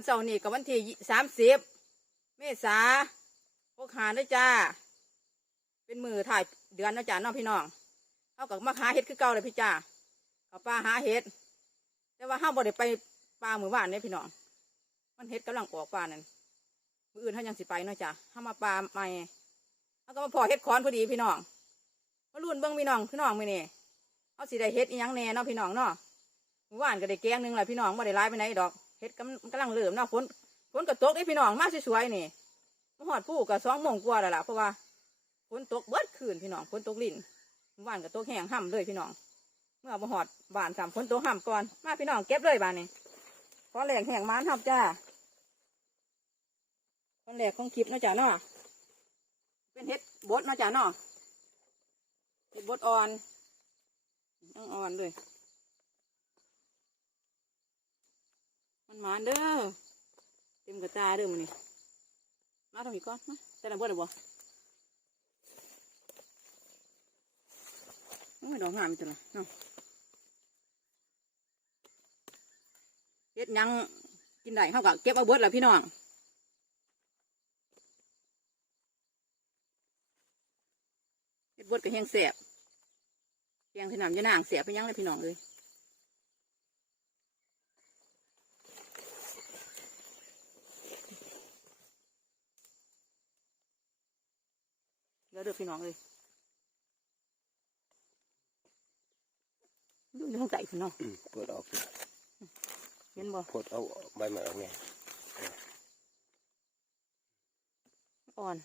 อกันเสาร์นี้กับวันที่สามสิบเมษาพกหาด้วยจ้า เป็นมือถ่ายเดือนนะจ้าน้องพี่น้องเขากับมาหาเห็ดคือเก่าเลยพี่จ้าเขาป้าหาเห็ด แต่ว่าห้าบ่ได้ไปปลาหมือว่านเนี่ยพี่น้อง มันเห็ดกำลังออกปลานั่นมืออื่นเขายังสิไปเนาะจ้าห้ามาปลาใหม่เขาก็มาพอเห็ดคอนพอดีพี่น้องมาลุ่นเบิ้งพี่น้องพี่น้องมือนี่เขาสิได้เห็ดอีหยังแน่เนาะพี่น้องเนาะมือว่านก็ได้แกงหนึงแหละพี่น้องบ่ได้ร้ายไปไหนดอก เห็ดกำกำลังเริ่มเนาะฝนฝนก็ตกไอ้พี่น้องมาสวยๆนี่มาหอดผู้ก็สองโมงกว่าแล้วล่ะเพราะว่าฝนตกเบิดคืนพี่น้องฝนตกลิ่นว่านก็ตกแห้งห่ำเลยพี่น้อง เมื่อมาหอดบ้านสามฝนตกห่ำก่อนมาพี่น้องเก็บเลยบ้านนี้ขอแหลกแห้งมานห่ำจ้าขอแหลกของคลิปนะจ้าเนาะเป็นเห็ดบดนาะจ้าเนาะเห็ดบดอ่อนยังอ่อนเลย มันหมานเด้อเต็มกระตาเด้อมันนี่มาทำอีกก่อนมาแต่ละเบิดเลยบ่โอ้ยดอกงามจังเลยเนาะเฮ็ดยังกินได้เขาก็เก็บเอาเบิดแหละพี่น้องเฮ็ดเบิดก็แห้งแสบแกงที่น้ำยานางแสบไปยังเลยพี่น้องเลย เดี๋ยวเด้อพี่น้องเลยดูอยู่ข้างใต้พี่น้องอืมปวดออกสิเห็นบ่ปวดเอาใบไม้ออกไงอ่อน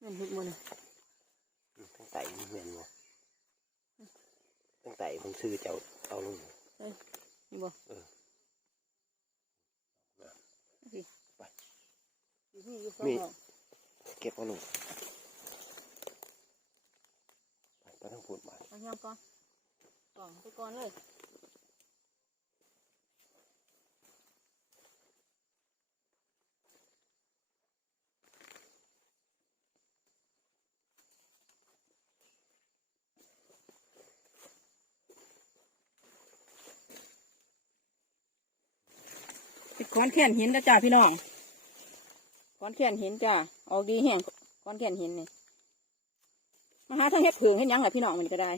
เงินเห็ดหมดเลยอืมตั้งไต่มันเหม็นบ่ตั้งไต่ผมซื้อเจ้าเอาลงนี่บ่ เออ นี่ ไป นี่อยู่สองนี่ดอกเก็บเอาลงไปไปทั้งพูดมาเอาย่างก่อนก่อนไปก่อนเลยเป็นก้อนแขนหินนะจ้าพี่น้องก้ อนแขนหินจ้าออกดีแห้งก้อนแขนหินนี่มาหาทั้งเห็ดเผืองเห็ดหยังแหละพี่น้องมันก็ได้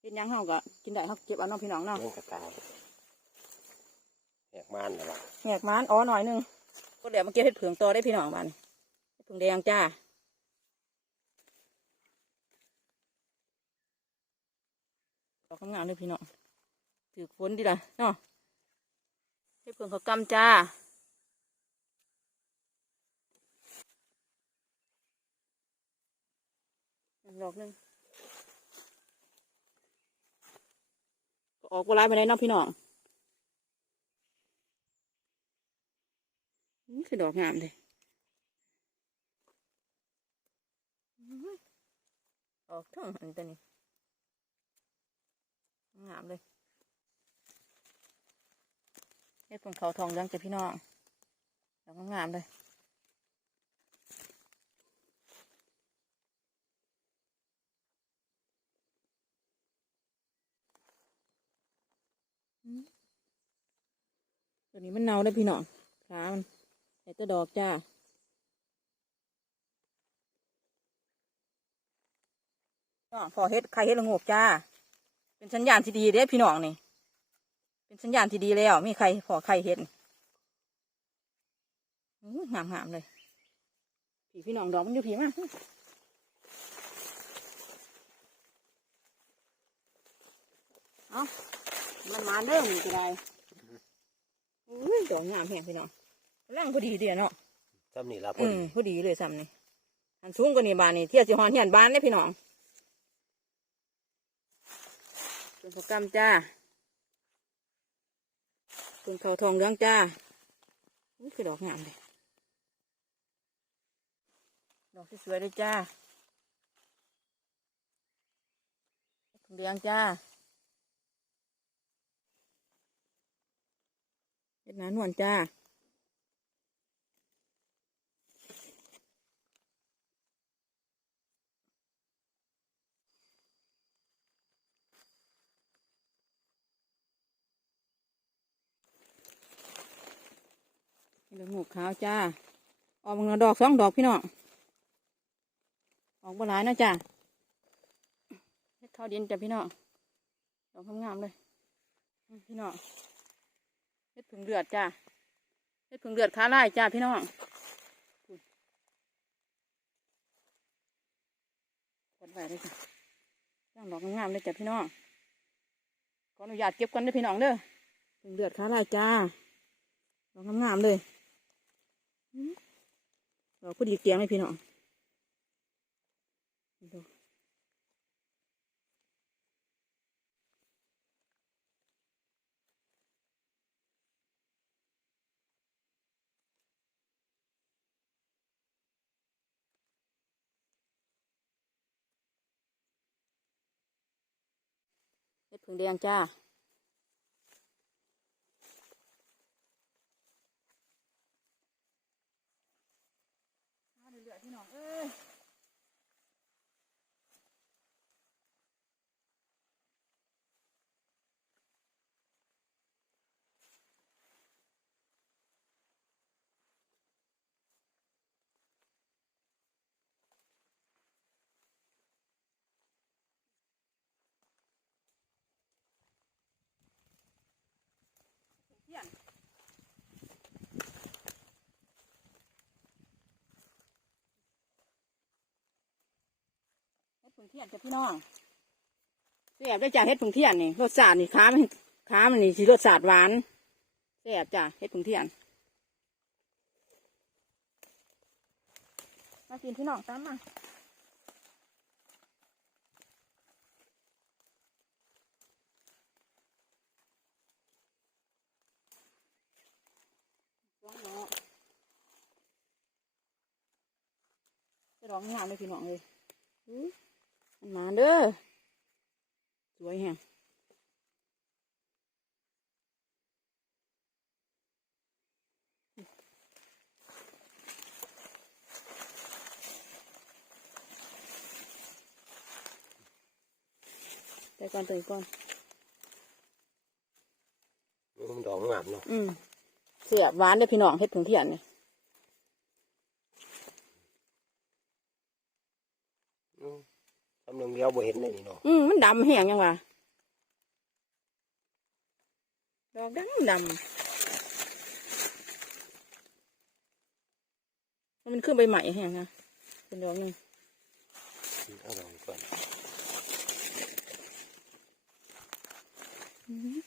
เห็ดหยังเฮาก็กินได้เฮาเก็บเอาเน้องพี่น้องเนาะเรื่องกระตายแหกม่านนะล่ะแงกมันอ๋อหน่อยหนึงก็เดี๋ยวมาเก็บเห็ดเผืองต่อได้พี่น้องบ้านเห็ดเผืองแดงจ้าดอกงามๆเลยพี่น้องถือฝนดีละเนาะเห็ดเผืองเขากำจ้า ดอกหนึ่งออกก็ร้ายไปได้เนาะพี่น้องนี่คือดอกงามเลยออกทั้งอันตัวนี้งามเลยเฮ็ดผลเขาทองเหลืองจะพี่น้องดอกงามเลย ตัวนี้มันเน่าได้พี่น้องขามันแต่ตัวดอกจ้าน้องพอเฮ็ดใครเฮ็ดละงกจ้า เป็นสัญญาณที่ดีเด้พี่น้องนี่ เป็นสัญญาณที่ดีแล้ว มีใครพอใครเฮ็ดงามงามๆเลยผีพี่น้องดอกมันอยู่ผีมากเอา มันมาเริ่มจะได้อุ้ยดอกงามแหงพี่น้องร่างพอดีเดียวเนาะซ้ำนี่ละพออืดีมพอดีเลยซ้ำนี่อันสูงกว่านี้บานนี่เทียบสิหอนเหียนบานเนี่ยพี่น้องเป็นพกรรมจ้าเป็นเขาทองเหลืองจ้าอุ้ยคือดอกงามเลยดอกสวยๆเลยจ้าเหลืองจ้า หนานวลจ้าหงูขาวจ้า ออกมาดอกสองดอกพี่น้อง ออกบหลายนะจ้าเข้าดินจ้ะพี่น้อง ดอกงามเลย พี่น้อง เฮ็ดผึ่งเดือดจ้าเฮ็ดผึ่งเดือดขาไล่จ้าพี่น้องกดไว้เลยจ้ะย่างดอกงามๆเลยจ้ะพี่น้องขออนุญาตเก็บกันด้อพี่น้องเด้อผึ่งเดือดขาไล่จ้าดอกงามๆเลยดอกพอดีเกียงเลยพี่น้อง พึ่งแดงจ้าเรื่อยๆพี่น้องเอ้ยเที่ยงเฮ็ดผึ่ งเที่ยงจ้ะพี่น้องแซ่บได้อจ้ะเฮ็ดผึ่งเที่ยงนี่รสชาตินี่ขามันขามันนี่สิรสชาติหวานแซ่บจ้ะเฮ็ดผึ่งเที่ยงมากินพี่น้องตามมาร้องเนาะจะร้องงามเลยพี่น้องเลยอื้อ มันมาเด้อสวยแฮงไปก่อนไปก่อนมันดอกงามเนาะอืมเสียบหวานเด้อพี่น้องเฮ็ดผงเทียนนี่อืมทำเรื่องเดียวบ่เห็นเลยนี่เนาะอืมมันดำแห้งยังวะดอกดำดำมันขึ้นใบใหม่แห้งนะเป็นดอกหนึงเอาดอกก่อนอื้อหือ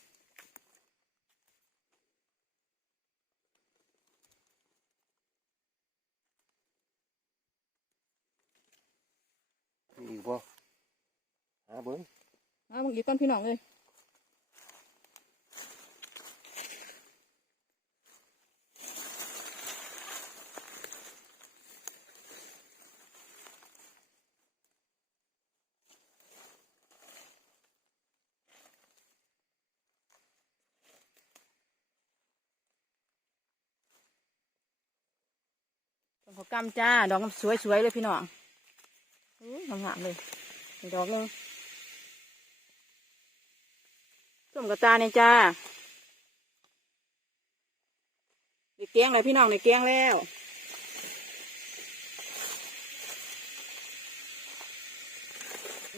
มีอีกบ่หา เบิ่งเอามึงอีกก้อนพี่น้องเลยดอกขาวกำจ้า ดอกสวยๆเลยพี่น้องอู้งามๆเลย ดอกหนึง ส้มกระตาเนี่ยจ้าในเกียงเลยพี่น้องในเกียงแล้ว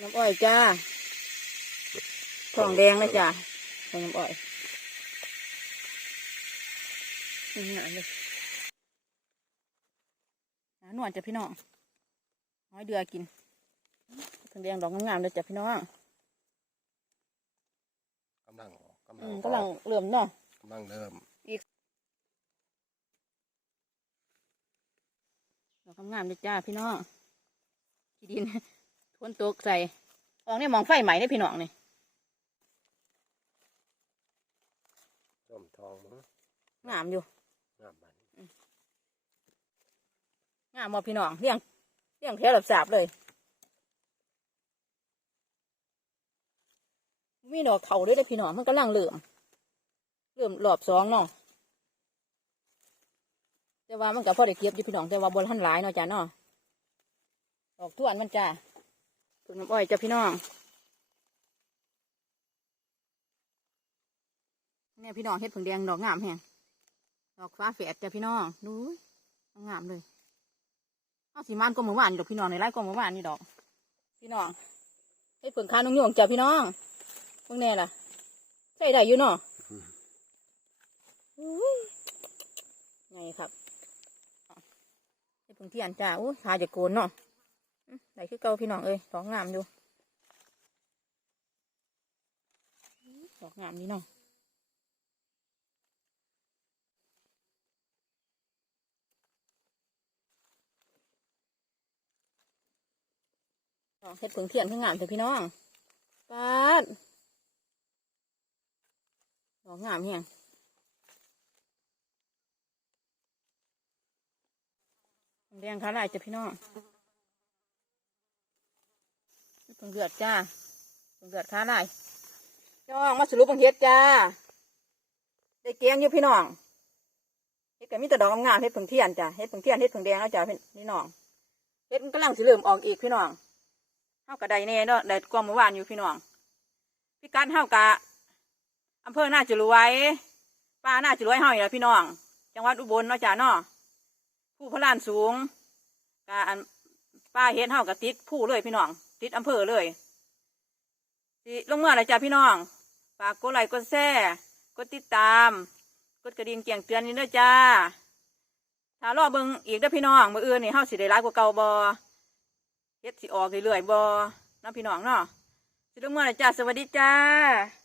น้ำอ้อยจ้าทองแดงนะจ้าใส่น้ำอ้อยนี่หนาเลยหนาหนวดจ้ะพี่น้องน้อยเดือกินทองแดงดอกงามๆเลยจ้ะพี่น้อง กำลังออกกำลัอืงมออกกำลังเหลื่อมเนาะ กำลังเริ่มดอกงามๆเลยจ้าพี่น้องขี้ดิน ทวนตกใส่ออกเนี่ยมองไฟใหม่ได้พี่น้องนี่ส้มทองมั้งงามอยู่ งามบัดนี้งามบ่พี่น้องเลี้ยงเลี้ยงแถวแบบสาบเลย มีดอกเขาด้วยได้พี่น้องมันกำลังเหลื่อมเหลื่อมรอบสองเนาะแต่ว่ามันก็พอได้เก็บอยู่พี่น้องแต่ว่าบนทันหลายเนาะจ้าเนาะดอกทวนมันจ้าถึงน้ำอ้อยจ้าพี่น้องเนี่ยพี่น้องเฮ็ดผึ่งแดงดอกงามแฮงดอกฟ้าแฝดจ้ะพี่น้องดูงามเลยเอาสีมันก็เหมือนวานดอกพี่น้องในไร่ก็เหมือนวานนี่ดอก พี่น้องให้ผึ่งคานุ่งยงจ้ะพี่น้อง เพิ่งแน่ล่ะ ใส่ได้อยู่เนาะอุ้ยไงครับให้ผึ่งเทียนจ้าอู้ขาจะโกนเนาะอื้อได้คือเก่าพี่น้องเอ้ยดอกงามอยู่อื้อดอกงามนี่เนาะอ๋อเฮ็ดผึ่งเทียนขึ้นงามเถอะพี่น้องปาดด อกงามเฮียงแดงขาลายจ้ะพี่น้องเฮ็ดผึ่งเดือดจ้าผึ่งเดือดขาลายจ้องมาสรุปบังเฮ็ดจ้า ได้เกียงอยู่พี่น้องเฮ็ดก็มีแต่ดอกงามเฮ็ดผึ่งเทียนจ้ะเฮ็ดผึ่งเทียนเฮ็ดผึ่งแดงแล้วจ้ะพี่น้องเฮ็ดมันกำลังสิเริ่มออกอีกพี่น้องเฮากระไดแน่เนาะได้กว่าเมื่อวานอยู่พี่น้องพี่กัดเฮากะ อำเภอหน่าจะรวยป้าหน่าจะรวยเฮาอย่าพี่น้อง จังหวัดอุบลเนาะจ้าเนาะผู้พระลานสูงกะอันป้าเฮ็ดเฮากะติดผู้เลยพี่น้อง ติดอำเภอเลยสิลงเมื่อไรจ้าพี่น้องฝากกดไลค์กดแชร์กดติดตาม กดกระดิ่งแจ้งเตือนนี่เด้อจ้าถ้ารอเบิ่งอีกเด้อพี่น้องมื้ออื่นนี่เฮาสิได้หลายกว่าเก่าบ่เฮ็ดสิออกเรื่อยๆบ่น้องพี่น้องเนาะสิลงเมาแล้วจ้าสวัสดีจ้า